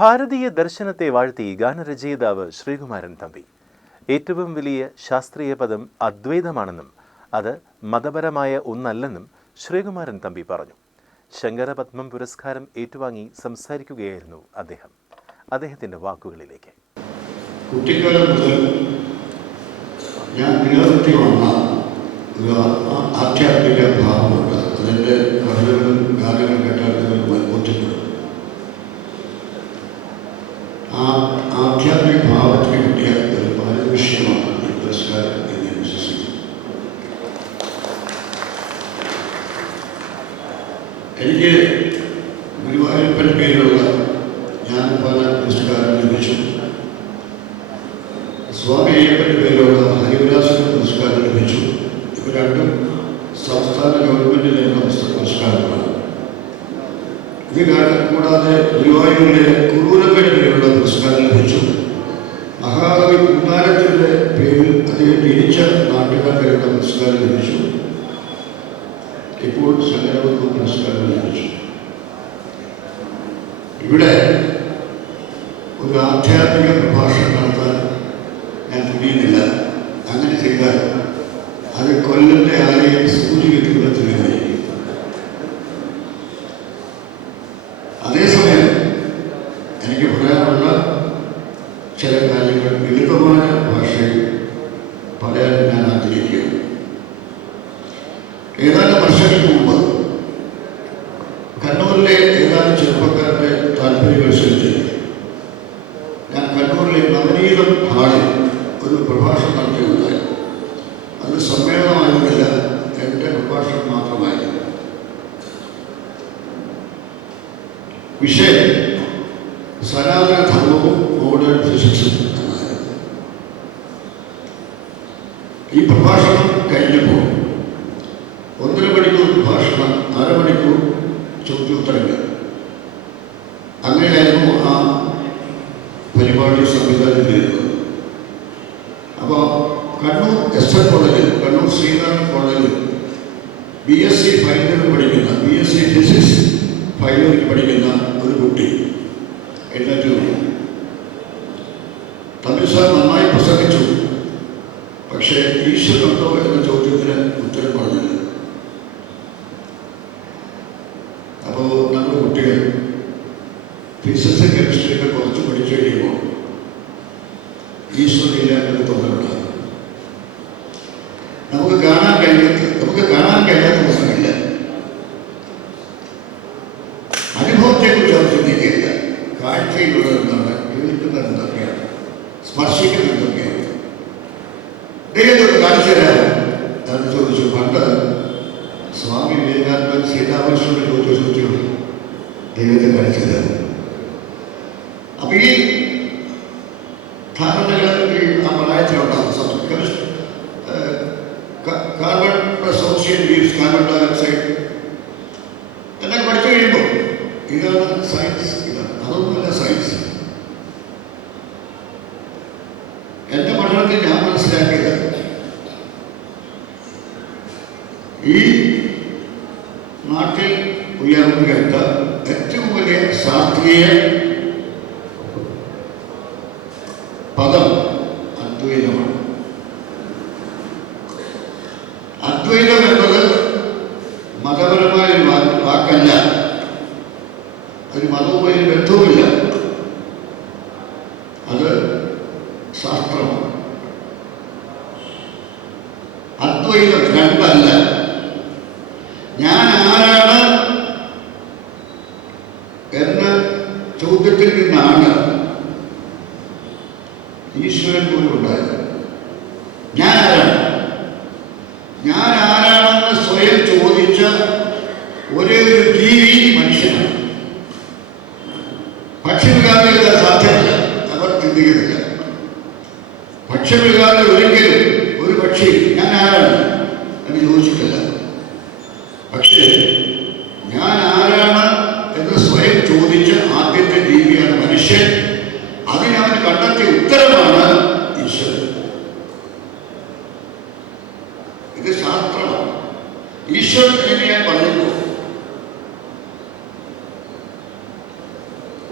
ഭാരതീയ ദർശനത്തെ വാഴ്ത്തി ഗാനരചയിതാവ് ശ്രീകുമാരൻ തമ്പി. ഏറ്റവും വലിയ ശാസ്ത്രീയ പദം അദ്വൈതമാണെന്നും അത് മതപരമായ ഒന്നല്ലെന്നും ശ്രീകുമാരൻ തമ്പി പറഞ്ഞു. ശങ്കരപത്മം പുരസ്കാരം ഏറ്റുവാങ്ങി സംസാരിക്കുകയായിരുന്നു അദ്ദേഹം. അദ്ദേഹത്തിന്റെ വാക്കുകളിലേക്ക്. കുട്ടിക്കാലം മുതൽ ഞാൻ ഭാവമുണ്ട് അതിന്റെ കഥകളും ഗാനങ്ങളും കേട്ടാൽ നിങ്ങൾ ബോധ്യപ്പെടും ആ ആധ്യാത്മിക ഭാവത്തിന് കിട്ടിയ ഒരു പാരിതോഷികമാണ് ഈ പുരസ്കാരം എന്ന് ഞാൻ വിശ്വസിക്കുന്നു എനിക്ക് ഗുരുവായൂരപ്പൻ പേരിലുള്ള ഞാൻ പല പുരസ്കാരം ലഭിച്ചു സ്വാമി അയ്യപ്പന്റെ പേരിലുള്ള ഹരിവിലാസന പുരസ്കാരം ലഭിച്ചു ഇവ രണ്ടും സംസ്ഥാന ഗവൺമെന്റ് നൽകുന്ന ഇത് കാരണം കൂടാതെ ഗുരുവായൂരിലെ കുറൂരപ്പേട്ടയിലുള്ള പുരസ്കാരം ലഭിച്ചു മഹാകവി കുമാരത്തിന്റെ പേരിൽ അദ്ദേഹം ജനിച്ച നാട്ടുകാർ പുരസ്കാരം ലഭിച്ചു ഇപ്പോൾ ശങ്കരവർമ്മ പുരസ്കാരം ലഭിച്ചു ഇവിടെ ഒരു ആധ്യാത്മിക പ്രഭാഷണം നടത്താൻ ഞാൻ തുനിയുന്നില്ല അങ്ങനെ ചെയ്താൽ അത് കൊല്ലത്തെ ആരെയും സൂചിപ്പിക്കുന്ന തുല്യമായിരിക്കും അതേസമയം എനിക്ക് പറയാനുള്ള ചില കാര്യങ്ങൾ ലളിതമായ ഭാഷയിൽ പറയാൻ ഞാൻ ആഗ്രഹിക്കുന്നു. ഏതാനും വർഷങ്ങൾക്ക് മുമ്പ് കണ്ണൂരിലെ ഏതാനും ചെറുപ്പക്കാരുടെ താല്പര്യമനുസരിച്ച് ഞാൻ കണ്ണൂരിലെ നവനീതം ഹാളിൽ ഒരു പ്രഭാഷണം നടത്തിയുണ്ടായി അത് സമ്മേളനമായിരുന്നില്ല എന്റെ പ്രഭാഷണം മാത്രമായിരുന്നു വിഷയം സനാതന ധർമ്മവും മോഡേൺ ഫിസിക്സും ഈ പ്രഭാഷണം കഴിഞ്ഞപ്പോൾ ഒന്നര മണിക്കൂർ പ്രഭാഷണം അരമണിക്കൂർ ചോദ്യോത്തരങ്ങൾ. അങ്ങനെയായിരുന്നു ആ പരിപാടി സംവിധാനം ചെയ്തത് അപ്പോൾ കണ്ണൂർ എസ് എൻ കോളേജിൽ കണ്ണൂർ ശ്രീനാരായണ കോളേജിൽ ബി എസ് സി ഫൈനലിൽ പഠിക്കുന്ന ബി എസ് സി ഫിസിക്സ് ഫൈനലിൽ പഠിക്കുന്ന ഒരു കുട്ടി എഴുന്നേറ്റ് തമിഴ് സാർ നന്നായി പ്രസംഗിച്ചു പക്ഷേ ഈശ്വരുണ്ടോ എന്ന ചോദ്യത്തിന് ഉത്തരം പറഞ്ഞില്ല. അപ്പോൾ നമ്മുടെ കുട്ടികൾ ഫിസിക്സ് കെമിസ്ട്രിയൊക്കെ കുറച്ച് പഠിച്ചു കഴിയുമ്പോൾ ഈശ്വരയില്ല എന്നൊരു തോന്നലുണ്ടാകും നമുക്ക് കാണാൻ കഴിയാത്ത പ്രശ്നമില്ല അനുഭവത്തെക്കുറിച്ച് അവർ ചിന്തിക്കില്ല കാഴ്ചയിലുള്ളത് എന്താണ് കേൾക്കുന്നത് എന്തൊക്കെയാണ് സ്പർശിക്കുന്നത് എന്തൊക്കെയാണ് ദൈവത്തോട് കാണിച്ചു തരാമോ എന്ന് ചോദിച്ചു പണ്ട് സ്വാമി വിവേകാനന്ദൻ സീതാകൃഷ്ണനോട് ചോദിച്ച ചോദിച്ചു ദൈവത്തെ കാണിച്ചു തരാമോ അപ്പൊ ഈ ധാരണകൾ ലീവ്സ് വെബ്സൈറ്റ് എന്നൊക്കെ പഠിച്ചു കഴിയുമ്പോൾ ഇതാണ് സയൻസ് ഇതാണ്. അതൊന്നുമല്ല സയൻസ് എന്റെ പഠനത്തിൽ ഞാൻ മനസ്സിലാക്കിയത് ഈ നാട്ടിൽ ഉയർന്നു കേട്ട ഏറ്റവും വലിയ ശാസ്ത്രീയ പദം അദ്വൈതമാണ് അദ്വൈതം എന്നത് മതപരമായ ഒരു വാ- വാക്കല്ല ഒരു മതവുമായി ഒരു ബന്ധവുമില്ല അത് ശാസ്ത്രമാണ് അദ്വൈതം രണ്ടല്ല ഞാൻ ആരാണ് എന്ന ചോദ്യത്തിൽ നിന്നാണ് ഈശ്വരൻ പോലും ഉണ്ടായത്. ഞാൻ ആരാണ്? ഞാൻ ആരാണെന്ന് സ്വയം ചോദിച്ച ഒരേ ഒരു ജീവി മനുഷ്യനാണ്. പക്ഷിമൃഗാദികൾ അത് സാധ്യമല്ല. അവർ ചിന്തിക്കുന്നില്ല. പക്ഷിമൃഗാദികൾ ഒരിക്കലും ഒരു പക്ഷി ഞാൻ ആരാണ് എന്ന് ചോദിച്ചിട്ടില്ല. പക്ഷേ ഞാൻ ആരാണ് എന്ന് സ്വയം ചോദിച്ച ആദ്യത്തെ ജീവിയാണ് മനുഷ്യൻ അതിനവൻ കണ്ടെത്തിയ ഉത്തരമാണ് ഈശ്വരൻ ഇത് ശാസ്ത്രമാണ് ഈശ്വരൻ എന്ന് ഞാൻ പറയുമ്പോൾ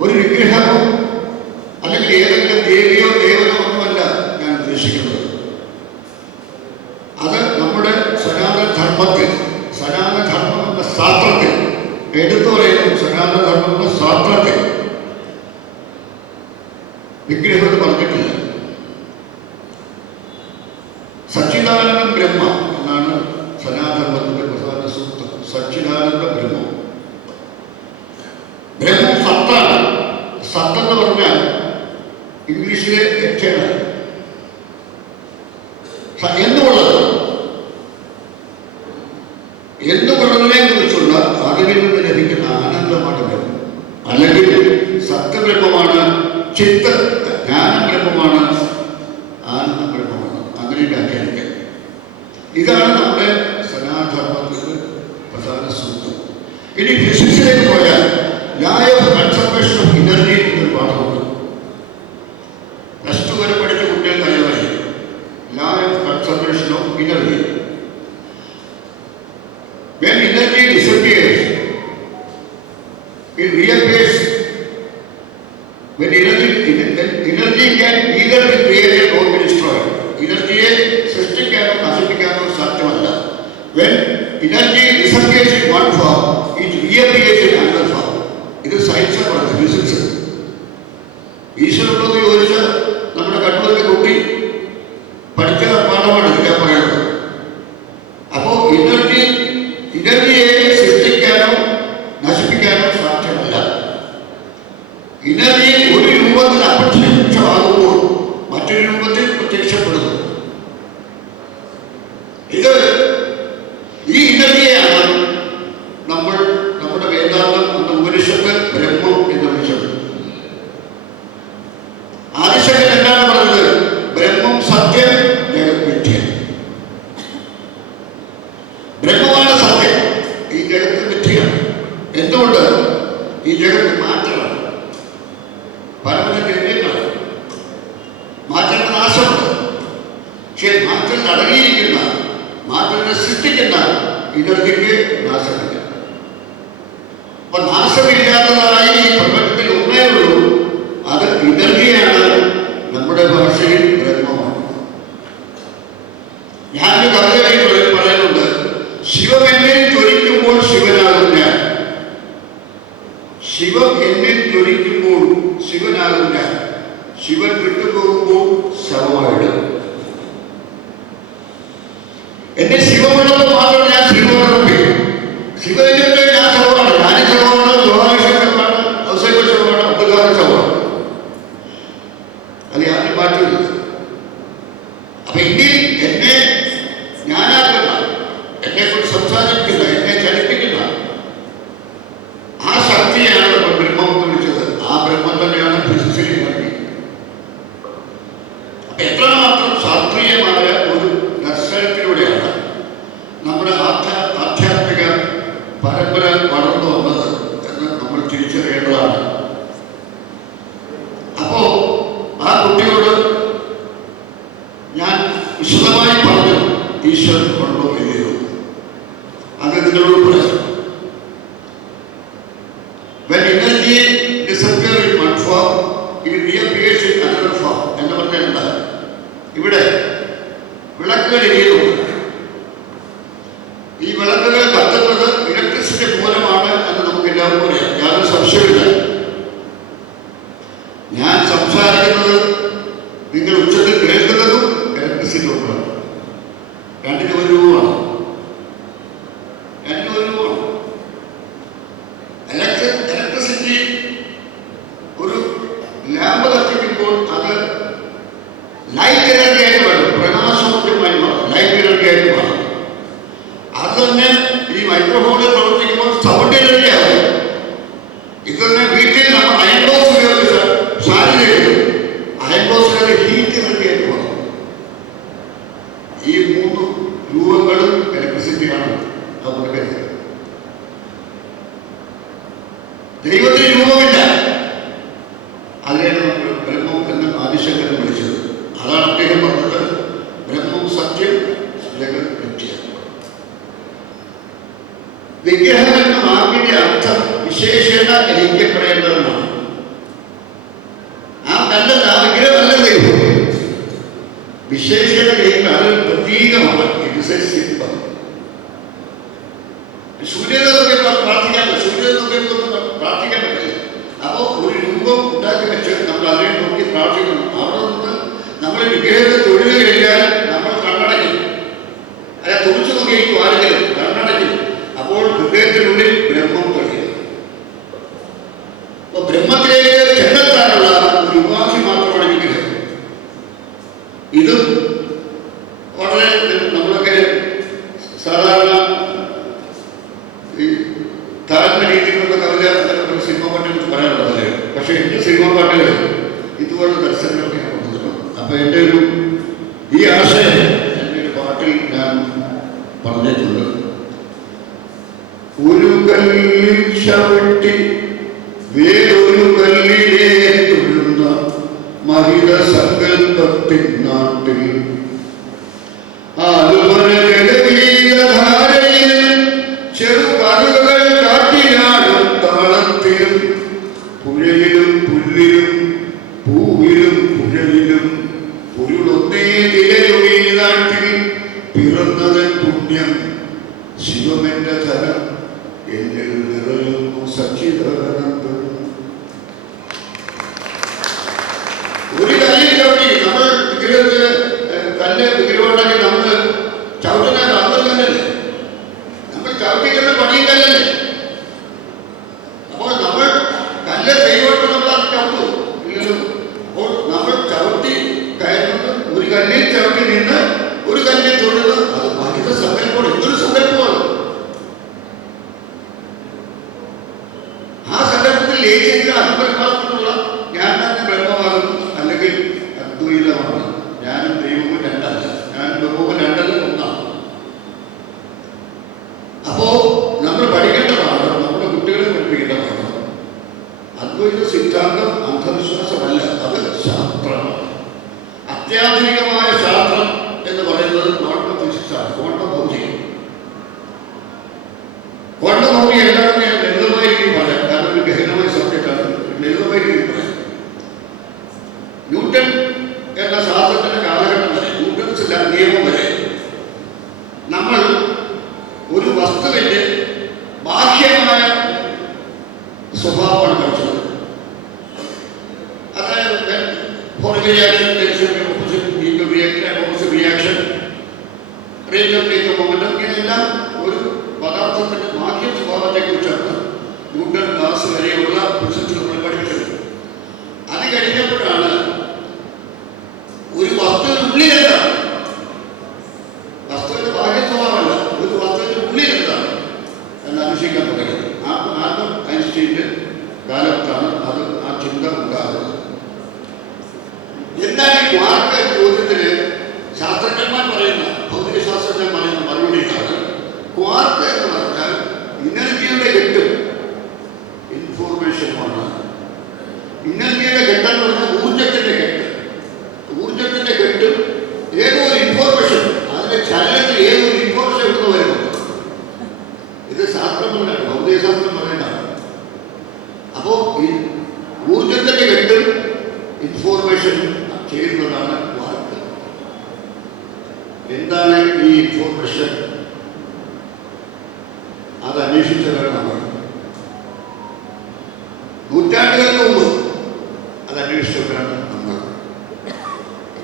ഒരു വിഗ്രഹവും എടുത്തു പറയുന്നു സനാതന ധർമ്മത്തിന്റെ ശാസ്ത്രത്തെ വിഗ്രഹം പറഞ്ഞിട്ടില്ല. സച്ചിദാനന്ദ ബ്രഹ്മ എന്നാണ് സനാതനത്തിന്റെ പ്രധാന സൂത്രം. സച്ചിദാനന്ദ ബ്രഹ്മം. ബ്രഹ്മം സത്താണ്. സത്തെന്ന് പറഞ്ഞാൽ ഇംഗ്ലീഷിലെ എറ്റേണൽ എന്നുള്ളത് എന്നുള്ളതിനെ കുറിച്ചുള്ള അറിവിൽ നിന്ന് ലഭിക്കുന്ന ആനന്ദമാണ് ബ്രഹ്മം. അല്ലെങ്കിൽ സത്യബ്രഹ്മമാണ് ചിത്ത ജ്ഞാനബ്രഹ്മമാണ് ആനന്ദ ബ്രഹ്മമാണ് അങ്ങനെ വ്യാഖ്യാനിക്കാൻ ഇതാണ് നമ്മുടെ സനാധർമ്മത്തിന്റെ പ്രധാന സൂത്രം ഇനി ഫിസിക്സിലേക്ക് പോയാൽ law of conservation of energy എന്നൊരു പാഠമുണ്ട് പ്ലസ് ടു വരെ പഠിച്ച കുട്ടികൾക്ക് അറിയാമായി law of conservation of energy When energy disappears, it reappears. energy can either be created or be destroyed. എനർജിയെ സൃഷ്ടിക്കാനോ നശിപ്പിക്കാനോ സാധ്യമല്ല. When energy disappears in one form it reappears in another form ഇത് science പറയുന്നത് physics ഈശ്വരനോട് ചോദിച്ചാൽ നമ്മുടെ കണ്ണൂരിലെ കുട്ടി ആധ്യാത്മിക പരമ്പര വളർന്നു വന്നത് എന്ന് നമ്മൾ തിരിച്ചറിയേണ്ടതാണ്. അപ്പോ ആ കുട്ടിയോട് ഞാൻ വിശദമായി പറഞ്ഞു ഈശ്വരൻ ഉണ്ടോ ഇല്ലയോ? അങ്ങനെ നിങ്ങളോട് പറയാം. When energy disappears in one form, it reappears in another form. എന്ന് പറഞ്ഞാൽ എന്താ? ഇവിടെ വിളക്കുകൾ ഈ കത്തുന്നത് ഇലക്ട്രിസിറ്റി മൂലമാണ് എന്ന് നമുക്ക് എല്ലാവർക്കും അറിയാം. യാതൊരു സംശയമില്ല ഞാൻ സംസാരിക്കുന്നത് ജഗത് മിഥ്യ വിഗ്രഹം എന്ന വാക്കിന്റെ അർത്ഥം വിശേഷത ഗ്രഹിക്കപ്പെടേണ്ടതെന്നാണ് മക്കൾ ഇതുപോലുള്ള ദർശനങ്ങളൊക്കെയാണ് വന്നത് അപ്പോൾ എന്റെ ഒരു ഈ ആശയം എന്റെ ഒരു പാട്ടിൽ ഞാൻ പറഞ്ഞിട്ടുണ്ട്. ഒരു കല്ലിൽ ചവിട്ടി വേറൊരു കല്ലിലേ തൊഴുന്ന മഹിത സങ്കല്പത്തിൻ നാട്ടിൽ cumpliendo. വസ്തുവിന്റെ ബാഹ്യമായ സ്വഭാവമാണ് പഠിച്ചത് അതായത് ഫോറിംഗ് റിയാക്ഷൻ ടെൻഷൻ ഓപ്പോസിറ്റ് വീണ്ടും reaction opposite reaction rate of take momentum ഇതെല്ലാം ഒരു പദാർത്ഥത്തിന്റെ ബാഹ്യ സ്വഭാവത്തെക്കുറിച്ചാണ് ന്യൂട്ടൺ ഗ്ലാസ് വരെയുള്ള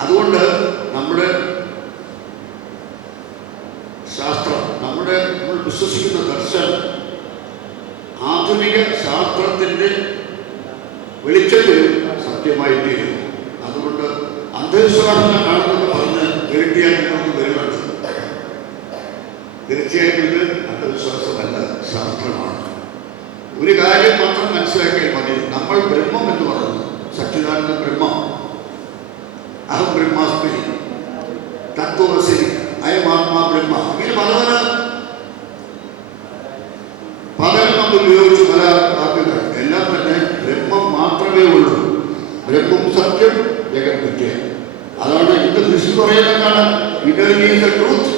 അതുകൊണ്ട് നമ്മുടെ ശാസ്ത്രം നമ്മുടെ നമ്മൾ വിശ്വസിക്കുന്ന ദർശനം ആധുനിക ശാസ്ത്രത്തിന്റെ വെളിച്ചത്തിൽ സത്യമായി തീരുന്നു അതുകൊണ്ട് അന്ധവിശ്വാസങ്ങളാണെന്ന് പറഞ്ഞ് വേണ്ടിയാണെന്ന് വരുന്നത് തീർച്ചയായിട്ടും ഇത് അന്ധവിശ്വാസമല്ല ശാസ്ത്രമാണ്. ഒരു കാര്യം മാത്രം മനസ്സിലാക്കിയാൽ മതി. നമ്മൾ ബ്രഹ്മം എന്ന് പറയുന്നു. സച്ചിദാനന്ദ ബ്രഹ്മം. അഹം ബ്രഹ്മാസ്മി. തത്വമസരി അയം ആത്മാ ബ്രഹ്മ. ഇങ്ങനെ പല പല പകരം നമ്മൾ ഉപയോഗിച്ച് പല വാക്കുകൾ എല്ലാം തന്നെ ബ്രഹ്മം മാത്രമേ ഉള്ളൂ. ബ്രഹ്മം സത്യം ജഗത് വിദ്യ അതാണ് ഇന്ന് കൃഷി പറയുന്നതാണ് ഇഡലി ട്രൂത്ത്